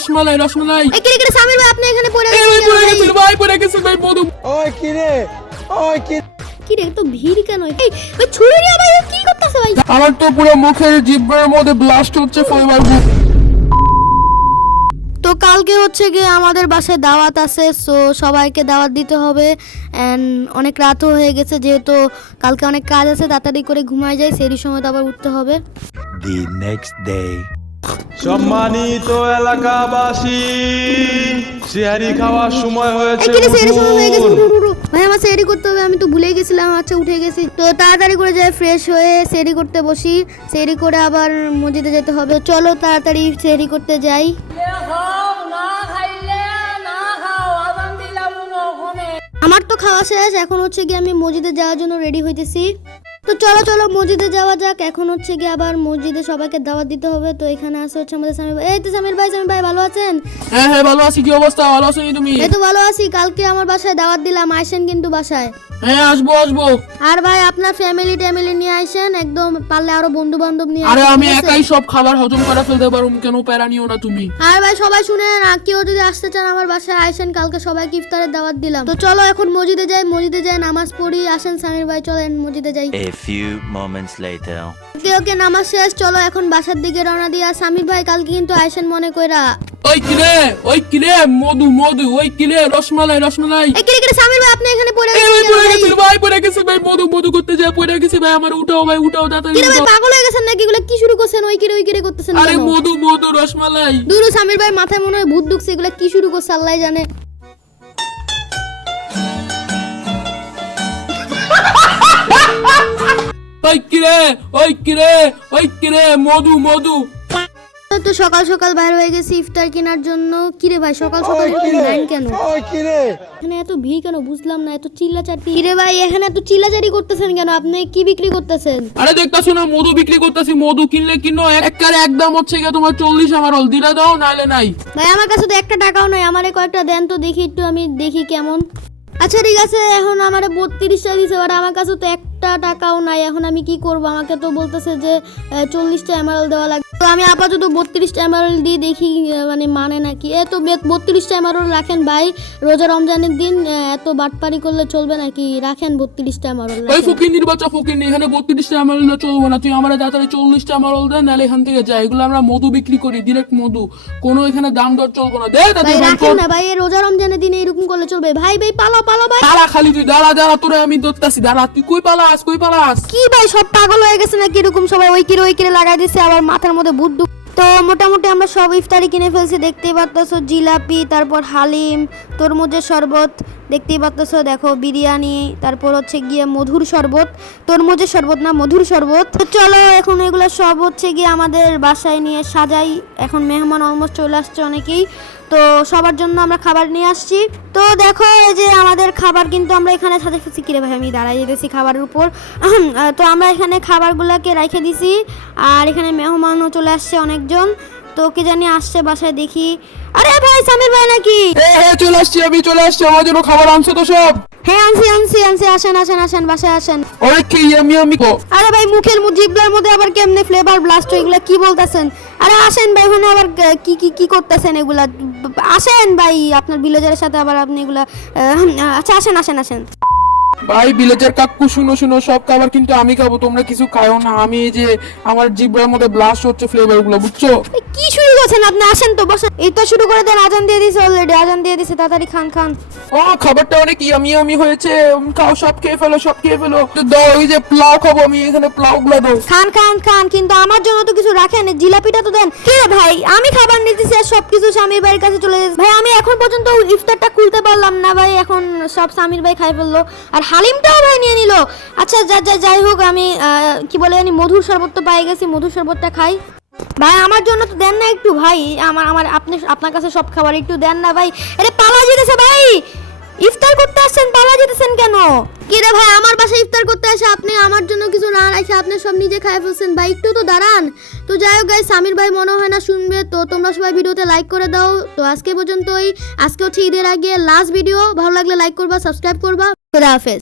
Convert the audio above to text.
রসমালাই রসমালাই। এই কিরে কিরে সামির ভাই আপনি এখানে পড়ে এই ভাই পড়ে গেছেন ভাই পড়ে গেছে ভাই মধু। ওই কিরে ওই কি কি রে তো ভিড় কেন? এই ভাই ছুরি নিয়ে ভাই কি করতেছে ভাই? আমার তো পুরো মুখের জিব্বার মধ্যে ব্লাস্ট হচ্ছে ফ্লেভার তো কালকে হচ্ছে গিয়ে আমাদের বাসায় দাওয়াত আছে সো সবাইকে দাওয়াত দিতে হবে। অ্যান্ড অনেক রাতও হয়ে গেছে যেহেতু কালকে অনেক কাজ আছে তাড়াতাড়ি করে ঘুমায় যায় সেই সময় তো আবার উঠতে হবে। The next day. সম্মানিত এলাকাবাসী সিহারি খাওয়ার সময় হয়েছে সময় হয়ে গেছে উঠু, উঠু, উঠু। ভাই আমার সেরি করতে হবে আমি তো ভুলে গেছিলাম আচ্ছা উঠে গেছি। তো তাড়াতাড়ি করে যাই ফ্রেশ হয়ে সেরি করতে বসি। সেরি করে আবার মসজিদে যেতে হবে। চলো তাড়াতাড়ি সেরি করতে যাই। আমার তো খাওয়া শেষ এখন হচ্ছে গিয়ে আমি মসজিদে যাওয়ার জন্য রেডি হইতেছি। তো চলো চলো মসজিদে যাওয়া যাক। এখন হচ্ছে গিয়ে আবার মসজিদে সবাইকে দাওয়াত দিতে হবে। তো এখানে আসে হচ্ছে আমাদের স্বামী ভাই। এই তো স্বামীর ভাই স্বামী ভাই ভালো আছেন? হ্যাঁ হ্যাঁ ভালো আছি। কি অবস্থা? ভালো আছো তুমি? এই তো ভালো আছি। কালকে আমার বাসায় দাওয়াত দিলাম। আইসেন কিন্তু বাসায়। হ্যাঁ আসব আসব। আর ভাই আপনার ফ্যামিলি ট্যামিলি নিয়ে আইসেন। একদম পারলে আরও বন্ধু বান্ধব নিয়ে আরে আমি একাই সব খাবার হজম করে ফেলতে পারুম কেন প্যারা নিও না তুমি? আর ভাই সবাই শুনেন আর কেউ যদি আসতে চান আমার বাসায় আইসেন। কালকে সবাইকে ইফতারের দাওয়াত দিলাম। তো চলো এখন মসজিদে যাই। মসজিদে যাই নামাজ পড়ি। আসেন সামির ভাই চলেন মসজিদে যাই। A few moments later. ওকে ওকে নামাজ শেষ চলো এখন বাসার দিকে রওনা দিয়া সামির ভাই কালকে কিন্তু আইসেন মনে কইরা ওই কিরে ওই কিরে মধু মধু ওই কিরে রসমালাই রসমালাই। এই কিরে কিরে সামির ভাই আপনি এখানে পড়ে গেছেন পড়ে ভাই? গেছে ভাই পড়ে গেছে ভাই মধু মধু করতে যায় পড়ে গেছে ভাই আমার উঠাও ভাই উঠাও তাড়াতাড়ি কিরে ভাই। পাগল হয়ে গেছেন নাকি? এগুলো কি শুরু করছেন? ওই কিরে ওই কিরে করতেছেন আরে? মধু মধু রসমালাই। দুরু সামির ভাই মাথায় মনে হয় ভূত ঢুকছে এগুলো কি শুরু করছে আল্লাহ জানে। ওই কিরে ওই কিরে ওই কিরে মধু মধু। তো সকাল সকাল বাইরে হয়ে গেছি ইফতার কেনার জন্য। কিরে ভাই সকাল সকাল লাইন কেন? এখানে এত ভিড় কেন? বুঝলাম না এত চিল্লাচাটি কিরে ভাই এখানে এত চিল্লাচাটি করতেছেন কেন? আপনি কি বিক্রি করতেছেন? আরে দেখতাছো না মধু বিক্রি করতেছি মধু কিনলে কিনো একবারে একদম হচ্ছে গিয়ে তোমার চল্লিশ আমার হল। দিলে দাও নাহলে নাই। ভাই আমার কাছে তো একটা টাকাও নাই। আমারে কয়েকটা দেন তো দেখি একটু আমি দেখি কেমন। আচ্ছা ঠিক আছে, এখন আমার বত্রিশটা দিছে, এবার আমার কাছে তো একটা টাকাও নাই, এখন আমি কি করব? আমাকে তো বলতেছে যে চল্লিশটা এমারাল দেওয়া লাগবে। তো আমি আপাতত বত্রিশটা এমারল দিয়ে দেখি মানে মানে নাকি। এ তো বত্রিশটা এমারল রাখেন ভাই। রোজা রমজানের দিন এত বাটপারি করলে চলবে নাকি? রাখেন বত্রিশটা এমারল ওই ফকির বাচ্চা ফকির এখানে বত্রিশটা আমার চলবো না। তুই আমার তাড়াতাড়ি চল্লিশটা আমার দেন নাহলে এখান থেকে যাই এগুলো আমরা মধু বিক্রি করি ডিরেক্ট মধু। কোনো এখানে দাম দর চলবো না। দে তাতে রাখেন না ভাই রোজা রমজানের দিনে এরকম করলে চলবে। ভাই ভাই পালো পালো ভাই। দাঁড়া খালি তুই দাঁড়া দাঁড়া তোরে আমি ধরতাছি। দাঁড়া তুই কই পালাস কই পালাস? কি ভাই সব পাগল হয়ে গেছে নাকি এরকম সবাই? ওই কিরে ওই কিরে লাগাই দিছে আবার মাথার মধ্যে ভূত বুদ্ধু তো মোটামুটি আমরা সব ইফতারি কিনে ফেলছি, দেখতেই পারতেছো জিলাপি, তারপর হালিম, তরমুজের শরবত দেখতেই পারতেছো দেখো বিরিয়ানি, তারপর হচ্ছে গিয়ে মধুর শরবত, তরমুজের শরবত না, মধুর শরবত। তো চলো, এখন এগুলো সব হচ্ছে গিয়ে আমাদের বাসায় নিয়ে সাজাই। এখন মেহমান অলমোস্ট চলে আসছে অনেকেই। তো সবার জন্য আমরা খাবার নিয়ে আসছি। তো দেখো, এই যে আমাদের খাবার কিন্তু আমরা এখানে সাথে ফেলছি। কিরে ভাই, আমি দাঁড়াই যেতেছি খাবারের উপর। তো আমরা এখানে খাবারগুলোকে রেখে দিছি। আর এখানে মেহমানও চলে আসছে অনেকজন। তো কে জানি আসছে বাসায় দেখি। আরে ভাই সামির ভাই নাকি? হ্যাঁ হ্যাঁ চলে আসছি আমি চলে আসছি আমার জন্য খাবার আনছো তো সব? হ্যাঁ আনছি আনছি আনছি আসেন আসেন আসেন বাসায় আসেন। অনেক খেয়ে আমি আমি আরে ভাই মুখের মধ্যে জিবলার মধ্যে আবার কেমনে ফ্লেভার ব্লাস্ট এগুলা কি বলতেছেন? আরে আসেন ভাই ওখানে আবার কি কি কি করতেছেন এগুলা? আসেন ভাই আপনার ভিলেজারের সাথে আবার আপনি এগুলা আচ্ছা আসেন আসেন আসেন। ভাই বিলেজের কাকু শুনো শুনো, সব খাবার কিন্তু আমি খাব, তোমরা কিছু খাও না। আমি এই যে আমার জিব্রার মধ্যে ব্লাস্ট হচ্ছে ফ্লেভারগুলো বুঝছ কি শুরু করছেন আপনি? আসেন তো, বসেন। এই তো শুরু করে দেন, আজান দিয়ে দিছে অলরেডি আজান দিয়ে দিছে, তাড়াতাড়ি খান খান। ও খাবারটা অনেক ইয়ামি ইয়ামি হয়েছে। খাও, সব খেয়ে ফেলো, সব খেয়ে ফেলো। দাও ওই যে প্লাউ খাব, আমি এখানে প্লাউ গুলো দাও। খান খান খান, কিন্তু আমার জন্য তো কিছু রাখেন জিলাপিটা তো দেন। কি ভাই, আমি খাবার নিতেছি আর সবকিছু স্বামীর ভাইয়ের কাছে চলে যাচ্ছে। ভাই, আমি এখন পর্যন্ত ইফতারটা খুলতে পারলাম না ভাই। এখন সব স্বামীর ভাই খাই ফেলল। আর হালিমটাও ভাই নিয়ে নিল। আচ্ছা যা যা, যাই হোক, আমি কি বলে জানি, মধুর শরবত তো পাই গেছি, মধুর শরবতটা খাই। ভাই, আমার জন্য তো দেন না একটু, ভাই। আমার আমার, আপনি, আপনার কাছে সব খাবার একটু দেন না, ভাই। আরে পালা যেতেছে, ভাই। কি রে ভাই, আমার বাসায় ইফতার করতে আসে আপনি আমার জন্য কিছু না রাখে আপনি সব নিজে খায় ফেলছেন। ভাই, একটু তো দাঁড়ান। তো যাই হোক গাই সামির ভাই মনে হয় না শুনবে, তো তোমরা সবাই ভিডিওতে লাইক করে দাও। তো আজকে পর্যন্তই। আজকে হচ্ছে ঈদের আগে লাস্ট ভিডিও ভালো লাগলে লাইক করবা সাবস্ক্রাইব করবা। খুদা হাফেজ।